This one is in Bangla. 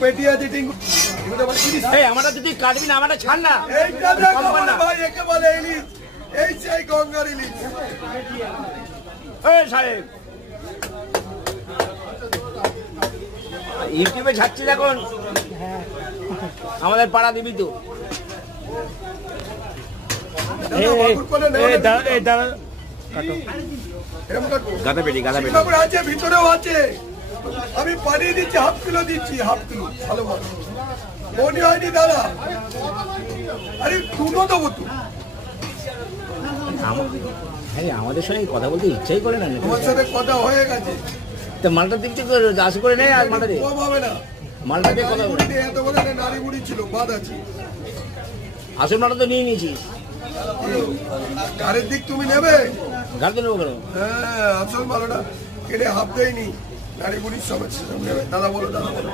পেটি আছে টিঙ্কু এই আমারটা তুই কাটবি না, আমারটা ছাড় না। এইটা দেখো ভাই, একে বলে ইলিশ, এই সেই গঙ্গার ইলিশ। এই সাহেব ইউটিউবে ছাড়ছি এখন, আমাদের পাড়া দিবি তো। গাদা পেটি আছে, ভিতরেও আছে। আমি পাঠিয়ে দিচ্ছি, হাফ কিলো দিচ্ছি, হাফ কিলো। ভালো ভালো মনে হয়নি দাদা, আরে দুটো দেবো তো। আমাদের সঙ্গে কথা বলতে ইচ্ছাই করে না। আমার সাথে কথা হয়ে গেছে, তো মালটা দিচ্ছি আশ করে নেই। আর মালটা দিয়ে কম হবে না, মালটা দিয়ে কথা বলে এত বলে নারী বুড়ি ছিল, বাদ আছে। আসল মালটা তো নিয়ে নিয়েছিস, গাড়ির দিক তুমি নেবে? গাড়ি তো নেবো কেন? হ্যাঁ, আসল ভালোটা কেটে হাফ দেয়নি, নারী বুড়ির সমস্যা নেবে। দাদা বলো, দাদা বলো।